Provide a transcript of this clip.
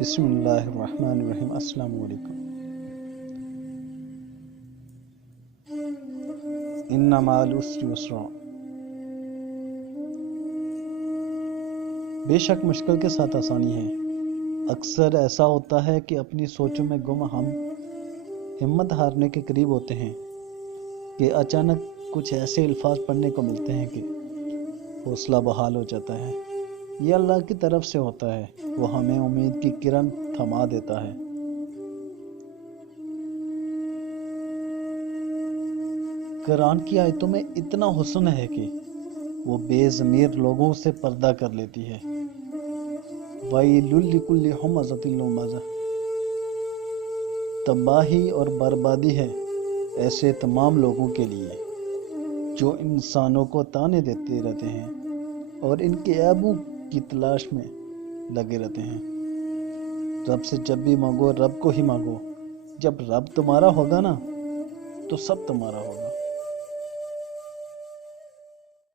بسم اللہ الرحمن الرحیم۔ السلام علیکم۔ ان مع العسر یسرا، بے شک مشکل کے ساتھ آسانی ہے۔ اکثر ایسا ہوتا ہے کہ اپنی سوچوں میں گم ہم ہمت ہارنے کے قریب ہوتے ہیں کہ اچانک کچھ ایسے الفاظ پڑھنے کو ملتے ہیں کہ حوصلہ بحال ہو جاتا ہے۔ یہ اللہ کی طرف سے ہوتا ہے، وہ ہمیں امید کی کرن تھما دیتا ہے۔ قرآن کی آیتوں میں اتنا حسن ہے کہ وہ بے ضمیر لوگوں سے پردہ کر لیتی ہے۔ وَيْلٌ لِكُلِّ ہُمَزَةٍ لُمَزَةٍ، تباہی اور بربادی ہے ایسے تمام لوگوں کے لیے جو انسانوں کو طعنے دیتے رہتے ہیں اور ان کے عیبوں کی تلاش میں لگے رہتے ہیں۔ رب سے جب بھی مانگو رب کو ہی مانگو، جب رب تمہارا ہوگا نا تو سب تمہارا ہوگا۔